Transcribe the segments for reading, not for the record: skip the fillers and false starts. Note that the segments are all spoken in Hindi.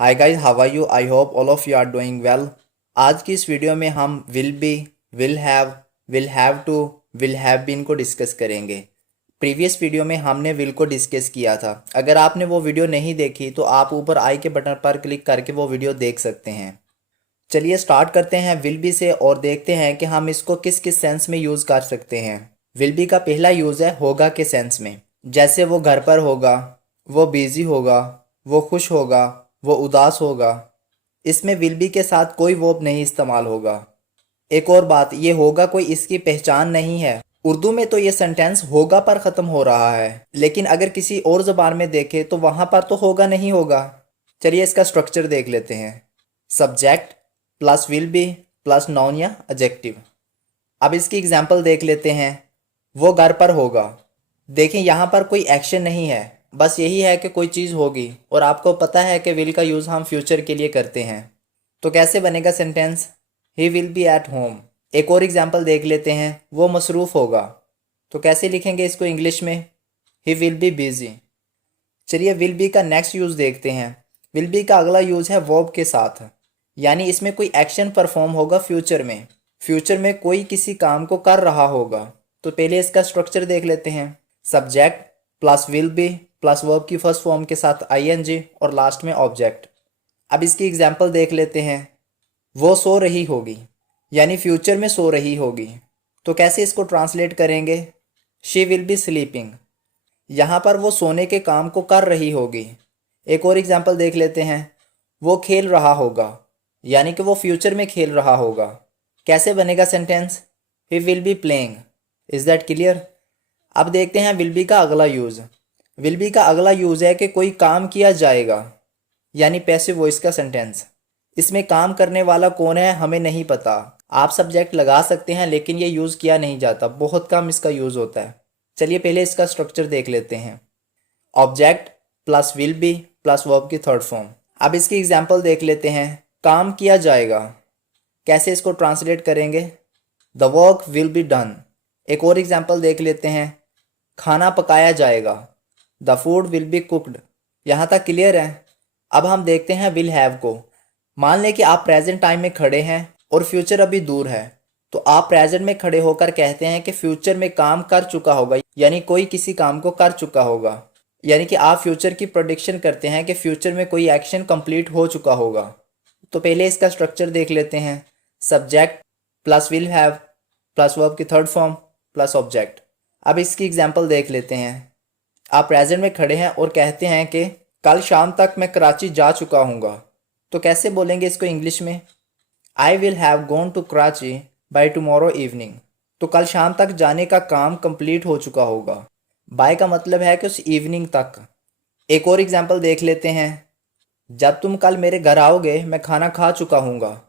Hi guys, how are you? I hope all of you are doing well. आज की इस वीडियो में हम will be, will have to, will have been को डिस्कस करेंगे। प्रीवियस वीडियो में हमने विल को डिस्कस किया था। अगर आपने वो वीडियो नहीं देखी तो आप ऊपर आई के बटन पर क्लिक करके वो वीडियो देख सकते हैं। चलिए स्टार्ट करते हैं विल बी से और देखते हैं कि हम इसको किस किस सेंस में यूज़ कर सकते हैं। विल बी का पहला यूज़ है होगा के सेंस में। जैसे वो घर पर होगा, वो बिजी होगा, वो खुश होगा, वो उदास होगा। इसमें विल बी के साथ कोई वर्ब नहीं इस्तेमाल होगा। एक और बात, ये होगा कोई इसकी पहचान नहीं है। उर्दू में तो ये सेंटेंस होगा पर ख़त्म हो रहा है, लेकिन अगर किसी और ज़बान में देखें तो वहाँ पर तो होगा नहीं होगा। चलिए इसका स्ट्रक्चर देख लेते हैं। Subject plus will be plus noun या एडजेक्टिव। अब इसकी एग्जांपल देख लेते हैं। वो घर पर होगा। देखें यहाँ पर कोई एक्शन नहीं है, बस यही है कि कोई चीज़ होगी और आपको पता है कि विल का यूज़ हम फ्यूचर के लिए करते हैं। तो कैसे बनेगा sentence? He will be at home. एक और एग्जांपल देख लेते हैं। वो मसरूफ़ होगा। तो कैसे लिखेंगे इसको इंग्लिश में? He will be busy. चलिए विल बी का नेक्स्ट यूज़ देखते हैं। विल बी का अगला यूज़ है वर्ब के साथ, यानी इसमें कोई एक्शन परफॉर्म होगा फ्यूचर में। फ्यूचर में कोई किसी काम को कर रहा होगा। तो पहले इसका स्ट्रक्चर देख लेते हैं। Subject plus will be plus verb की फर्स्ट फॉर्म के साथ आईएनजी और लास्ट में ऑब्जेक्ट। अब इसकी एग्जांपल देख लेते हैं। वो सो रही होगी, यानी फ्यूचर में सो रही होगी। तो कैसे इसको ट्रांसलेट करेंगे? She will be sleeping. यहाँ पर वो सोने के काम को कर रही होगी। एक और एग्जांपल देख लेते हैं। वो खेल रहा होगा, यानी कि वो फ्यूचर में खेल रहा होगा। कैसे बनेगा sentence? He will be playing. Is that clear? अब देखते हैं विल बी का अगला यूज़। विल बी का अगला यूज़ है कि कोई काम किया जाएगा, यानी पैसिव वॉइस का सेंटेंस। इसमें काम करने वाला कौन है हमें नहीं पता। आप सब्जेक्ट लगा सकते हैं, लेकिन ये यूज़ किया नहीं जाता, बहुत कम इसका यूज़ होता है। चलिए पहले इसका स्ट्रक्चर देख लेते हैं। Object plus will be plus verb की थर्ड फॉर्म। अब इसकी एग्जांपल देख लेते हैं। काम किया जाएगा, कैसे इसको ट्रांसलेट करेंगे? The work will be done. एक और एग्जांपल देख लेते हैं। खाना पकाया जाएगा, the food will be cooked. यहाँ तक क्लियर है? अब हम देखते हैं विल हैव को। मान लें कि आप प्रेजेंट टाइम में खड़े हैं और फ्यूचर अभी दूर है, तो आप प्रेजेंट में खड़े होकर कहते हैं कि फ्यूचर में काम कर चुका होगा, यानी कोई किसी काम को कर चुका होगा। यानी कि आप फ्यूचर की प्रोडिक्शन करते हैं कि फ्यूचर में कोई एक्शन कंप्लीट हो चुका होगा। तो पहले इसका स्ट्रक्चर देख लेते हैं। Subject plus will have plus verb की थर्ड फॉर्म प्लस ऑब्जेक्ट। अब इसकी एग्जांपल देख लेते हैं। आप प्रेजेंट में खड़े हैं और कहते हैं कि कल शाम तक मैं कराची जा चुका हूँगा। तो कैसे बोलेंगे इसको इंग्लिश में? I will have gone to Karachi by tomorrow evening. तो कल शाम तक जाने का काम कंप्लीट हो चुका होगा। बाय का मतलब है कि उस इवनिंग तक। एक और एग्जांपल देख लेते हैं। जब तुम कल मेरे घर आओगे मैं खाना खा चुका हूँगा।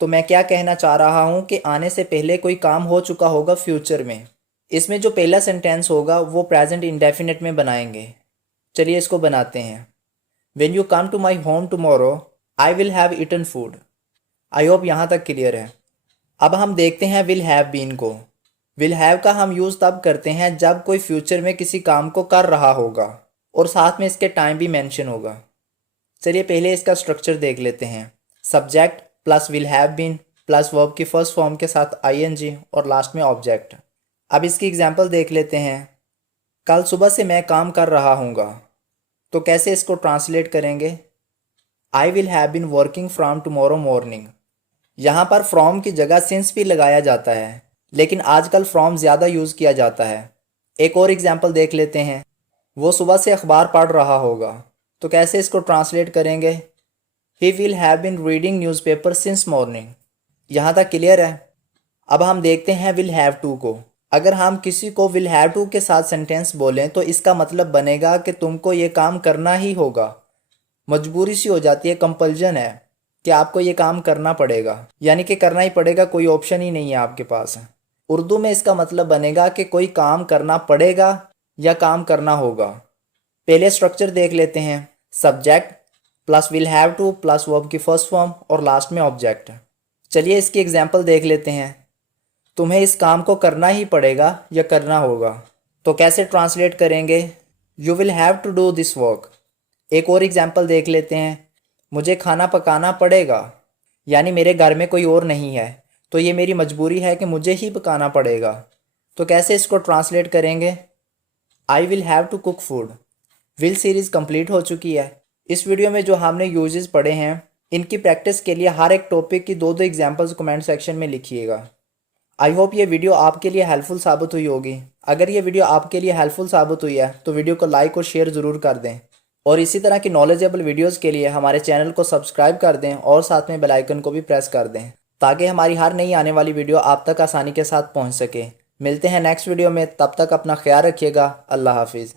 तो मैं क्या कहना चाह रहा हूँ कि आने से पहले कोई काम हो चुका होगा फ्यूचर में। इसमें जो पहला सेंटेंस होगा वो प्रेजेंट इंडेफिनिट में बनाएंगे। चलिए इसको बनाते हैं। When you come to my home tomorrow I will have eaten food. I hope यहाँ तक क्लियर है। अब हम देखते हैं विल हैव बीन को। विल हैव का हम यूज़ तब करते हैं जब कोई फ्यूचर में किसी काम को कर रहा होगा और साथ में इसके टाइम भी मेंशन होगा। चलिए पहले इसका स्ट्रक्चर देख लेते हैं। Subject plus will have been plus verb की फर्स्ट फॉर्म के साथ आईएनजी और लास्ट में ऑब्जेक्ट। अब इसकी एग्जांपल देख लेते हैं। कल सुबह से मैं काम कर रहा हूँगा। तो कैसे इसको ट्रांसलेट करेंगे? I will have been working from tomorrow morning. यहाँ पर फ्रॉम की जगह सिंस भी लगाया जाता है, लेकिन आजकल फ्रॉम ज़्यादा यूज़ किया जाता है। एक और एग्जांपल देख लेते हैं। वो सुबह से अखबार पढ़ रहा होगा। तो कैसे इसको ट्रांसलेट करेंगे? He will have been reading newspaper since morning. यहाँ तक क्लियर है? अब हम देखते हैं विल हैव टू को। अगर हम किसी को विल हैव टू के साथ सेंटेंस बोलें तो इसका मतलब बनेगा कि तुमको ये काम करना ही होगा। मजबूरी सी हो जाती है, कंपल्जन है कि आपको ये काम करना पड़ेगा, यानी कि करना ही पड़ेगा, कोई ऑप्शन ही नहीं है आपके पास। उर्दू में इसका मतलब बनेगा कि कोई काम करना पड़ेगा या काम करना होगा। पहले स्ट्रक्चर देख लेते हैं। Subject plus will have two plus verb की फर्स्ट फॉर्म और लास्ट में ऑब्जेक्ट। चलिए इसकी एग्जांपल देख लेते हैं। तुम्हें इस काम को करना ही पड़ेगा या करना होगा। तो कैसे ट्रांसलेट करेंगे? You will have to do this work. एक और एग्जांपल देख लेते हैं। मुझे खाना पकाना पड़ेगा, यानी मेरे घर में कोई और नहीं है, तो ये मेरी मजबूरी है कि मुझे ही पकाना पड़ेगा। तो कैसे इसको ट्रांसलेट करेंगे? I will have to cook food. Will series complete हो चुकी है। इस वीडियो में जो हमने यूजेस पढ़े हैं, इनकी प्रैक्टिस के लिए हर एक टॉपिक की दो दो एग्जाम्पल्स कमेंट सेक्शन में लिखिएगा। आई होप ये वीडियो आपके लिए हेल्पफुल साबित हुई होगी। अगर ये वीडियो आपके लिए हेल्पफुल साबित हुई है तो वीडियो को लाइक और शेयर ज़रूर कर दें, और इसी तरह की नॉलेजेबल वीडियोस के लिए हमारे चैनल को सब्सक्राइब कर दें और साथ में बेल आइकन को भी प्रेस कर दें, ताकि हमारी हर नई आने वाली वीडियो आप तक आसानी के साथ पहुंच सके। मिलते हैं नेक्स्ट वीडियो में, तब तक अपना ख्याल रखिएगा। अल्लाह हाफिज़।